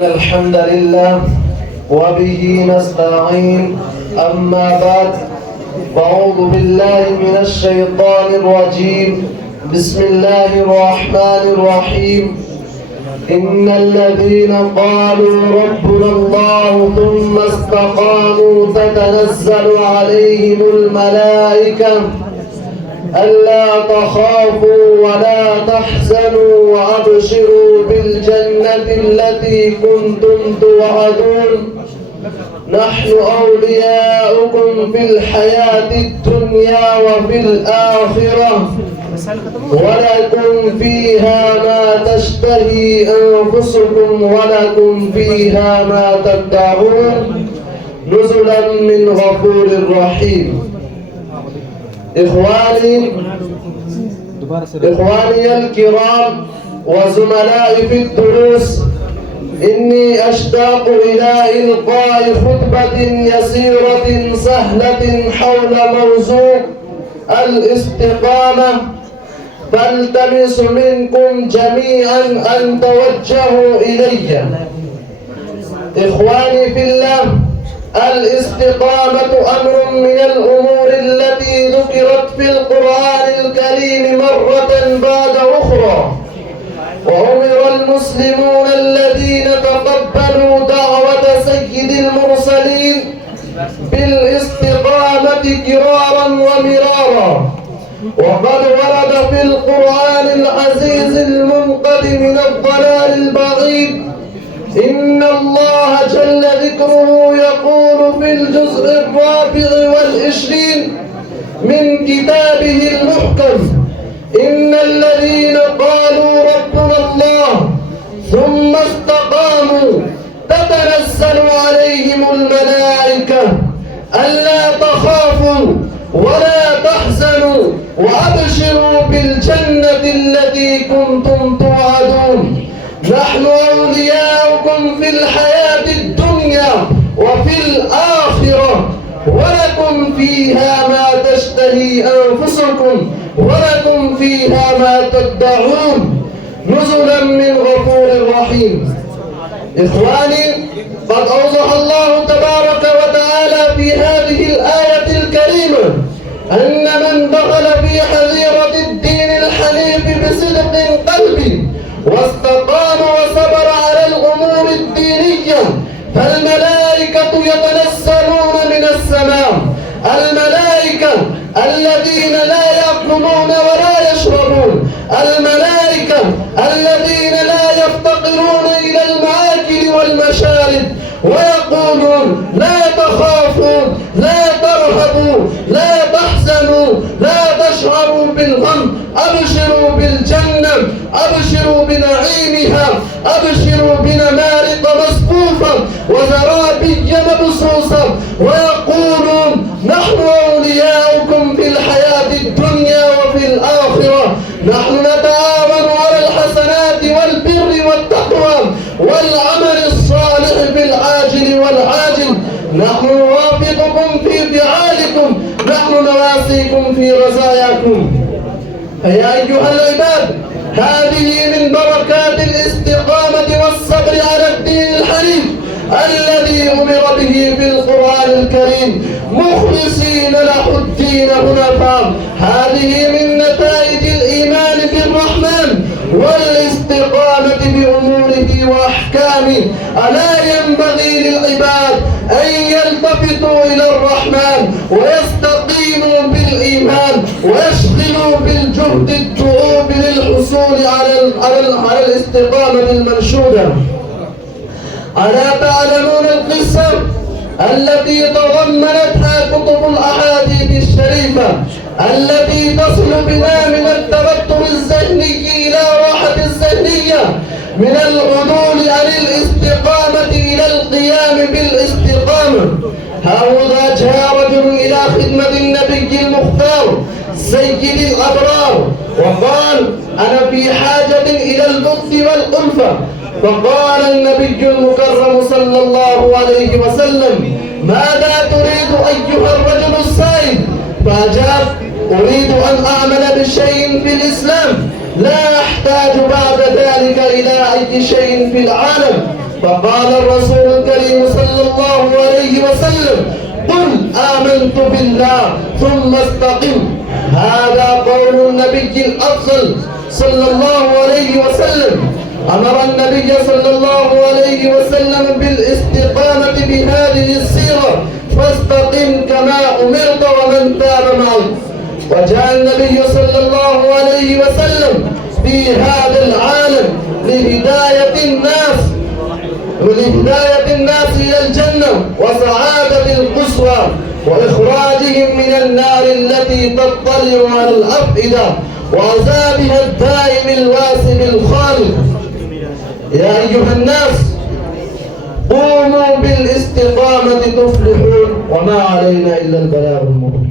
الحمد لله وبه نستعين. أما بعد، فأعوذ بالله من الشيطان الرجيم. بسم الله الرحمن الرحيم. إن الذين قالوا ربنا الله ثم استقاموا تتنزل عليهم الملائكة ألا تخافوا ولا تحزنوا وأبشروا بالجنة التي كنتم توعدون. نحن أولياؤكم في الحياة الدنيا وفي الآخرة، ولكم فيها ما تشتهي أنفسكم ولكم فيها ما تدعون، نزلا من غفور رحيم. إخواني الكرام وزملائي في الدروس، إني أشتاق إلى إلقاء خطبة يسيرة سهلة حول موضوع الاستقامة، فالتمس منكم جميعا أن توجهوا إلي. إخواني في الله، الاستقامة أمر من الأمور التي ذكرت في القرآن الكريم مرة بعد أخرى، وأمر المسلمون الذين تقبلوا دعوة سيد المرسلين بالاستقامة كرارا ومرارا. وقد ورد في القرآن العزيز المنقذ من الضلال البعيد إن الله جل ذكره يقول في الجزء 24 من كتابه المحكم: إن الذين قالوا ربنا الله ثم استقاموا تتنزل عليهم الملائكة ألا تخافوا ولا تحزنوا وأبشروا بالجنة التي كنتم توعدون. نحن أولياؤكم في الحياة الدنيا وفي الآخرة، ولكم فيها ما تشتهي أنفسكم ولكم فيها ما تدعون، نزلا من غفور رحيم. إخواني، قد أوضح الله تبارك وتعالى في هذه الآية الكريمة أن من دخل في حظيرة الدين الحنيف بصدق قلبي واستقام وصبر على الأمور الدينية، فالملائكة يتنزلون من السماء، الملائكة الذين لا يأكلون ولا يشربون، الملائكة الذين لا يفتقرون إلى المآكل والمشارب، ويقولون: لا تخافوا لا ترهبوا لا تحزنوا لا تشعروا بالغم، أبشروا بالجنة، أبشروا بنعيمها، أبشروا بنمارق مصفوفة وزرابي مبثوثة. ويقولون: نحن أولياؤكم في الحياة الدنيا وفي الآخرة، نحن نتعاون على الحسنات والبر والتقوى والعمل الصالح في العاجل والعاجل، نحن نوافقكم في فعالكم، نحن نواسيكم في رزاياكم. فيا أيها العباد، هذه من بركات الاستقامة والصبر على الدين الحنيف الذي أمر به في القرآن الكريم: مخلصين له الدين حنفاء. هذه من نتائج الإيمان بالرحمن والاستقامة بأموره وأحكامه. ألا ينبغي للعباد أن يلتفتوا إلى الرحمن ويستقيموا بالإيمان ويشغلوا بالجهد الدؤوب للحصول على الاستقامة المنشودة. ألا تعلمون القصة التي تضمنتها كتب الأحاديث الشريفة التي تصل بنا من التوتر الذهني إلى راحة الذهنية، من العدول عن الاستقامة إلى القيام بالاستقامة؟ هؤلاء جاء رجل إلى خدمة النبي المختار سيد الأبرار وقال: أنا في حاجة إلى اللطف والألفة. فقال النبي المكرم صلى الله عليه وسلم: ماذا تريد أيها الرجل السائل؟ فأجاب: أريد أن أعمل بشيء في الإسلام لا أحتاج بعد ذلك إلى أي شيء في العالم. فقال الرسول الكريم صلى الله عليه وسلم: قل آمنت بالله ثم استقم. هذا قول النبي الأفضل صلى الله عليه وسلم. أمر النبي صلى الله عليه وسلم بالاستقامة بهذه السيرة: فاستقم كما أمرت ومن تاب معك. وجاء النبي صلى الله عليه وسلم في هذا العالم لهداية الناس إلى الجنة وسعادة القصوى وإخراجهم من النار التي تطلع على الأفئدة وعذابها الدائم الواسع الخالد. يا أيها الناس قوموا بالاستقامة تفلحون، وما علينا إلا البلاغ المبين.